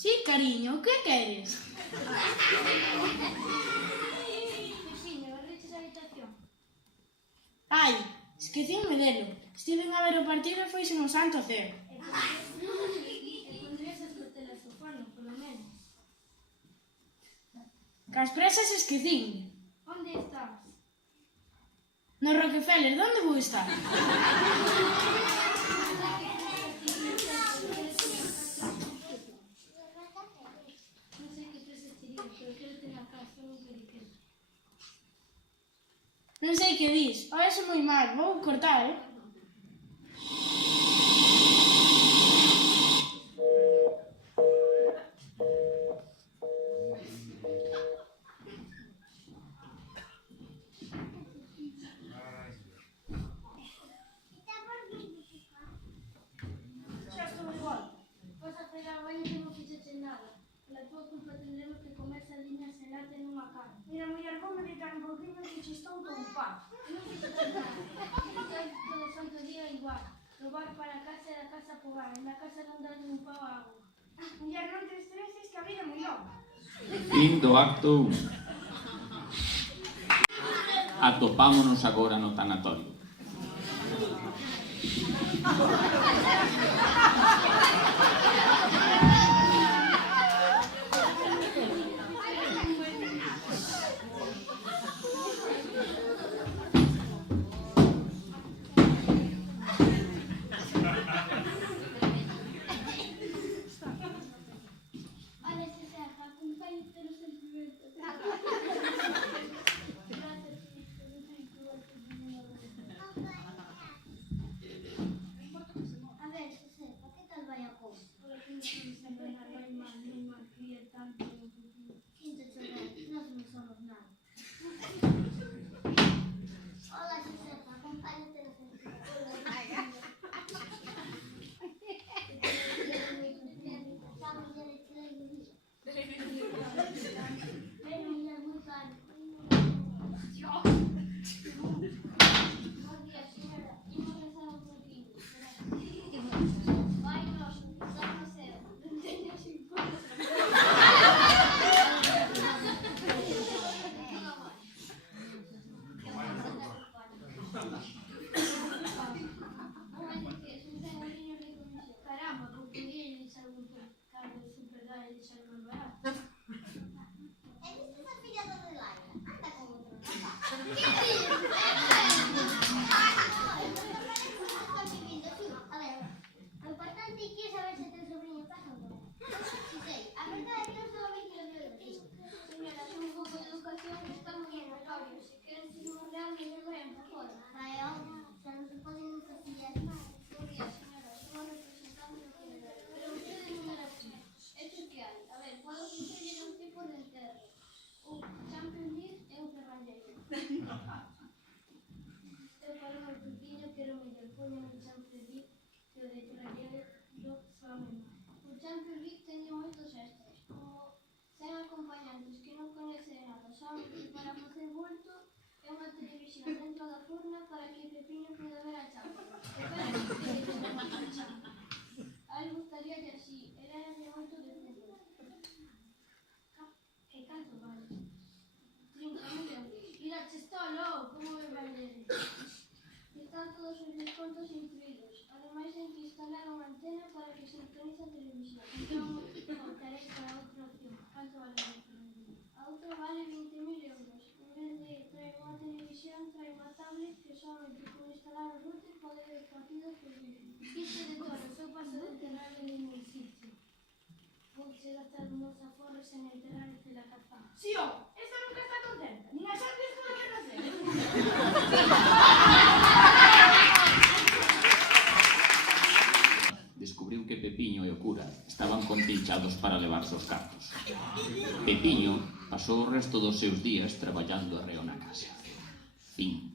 Sí, cariño, que queres? Veciño, varreches a habitación? Ai, esquecinme delo. Estiven a ver o partido e foise no santo ceo. E pondrías as cotelas do forno, polo menos. Cas presas esquecinme. Onde estás? No Rockefeller, onde vou estar? Non sei que presas tiría, pero quero ter a casa un periquete. Non sei que dis. O eso moi mal, vou cortar, Xa estou igual. Vas a pegar a baño que non fixeche nada. Pola tua culpa tendremos que comer sardinas en lata e nunha carne. Mira, muller, como de tan pouquinho que che estou con pan. Non fixeche nada. Estás todo o santo día igual. Do bar para a casa e da casa para o bar. En la casa non darlle un pau a agua. Muller, non te estreses que a vida é moi longa. Fin do acto 1. Atopámonos agora no tanatorio. Alex e Serra, acompáñate no sentimento. Gracias, Cristo, non sei que vai ser de minha A ver, José, para que tal vai a cousa? Por aquí non somos a ver, non mal cría tanto no futuro. Quinto chorar, nós non somos nada. Hola, José, acompáñate no sentimento. Caramba, porque eles algún cargo de superdade e deixar máis barato. E viste esa filla do de Laila? Anda con outro rapaz. A ver, o importante é que saber se teu sobrinho pasa ou non. Si sei, a verdade é que non sou a vecina de hoxe. Señora, son un pouco de educación que está moi notorio. Se queren ser un real, mellor vayan para fora. Vai, home, xa non se poden outras fillas máis. Bo día, señora, somos representantes do general. Pero usted non era así. Hecho que hai. A ver, podo ofrecerlle dos tipos de enterro. O Champions League e o Ferralleiro. Eu para o meu pequeno quero mellor poñer o Champions League que o de Ferralleiro soame mal. O Champions League teño moitos extras, como 100 acompañantes que non coñecen nada, saben que para facer bulto é unha televisión dentro da furna para que Pepiño poida ver a Champions. E para que quere ver a Champions. A él gustaríalle así, era moito de fútbol. E canto vale? 30.000 euros. Mira, chestolo, como me vale? Están todos os descontos incluídos. Ademais, hai que instalar unha antena para que sintonice a televisión. Entón, optarei para outra opción. Canto vale a a outra vale 20.000 euros. En vez de traer unha televisión, trae unha tablet que solamente con instalar o router pode ver partidos por vídeo. Isto de todo, eu paso de enterrar en ningún sitio. Vou che gastar unos aforros en enterrar este la cazá. Si, ó, esta nunca está contenta. Nin a xente isto do que nacer. Descubriu que Pepiño e o cura estaban compinchados para levarse os cartos. Pepiño pasou o resto dos seus días traballando arreo na casa. Fin.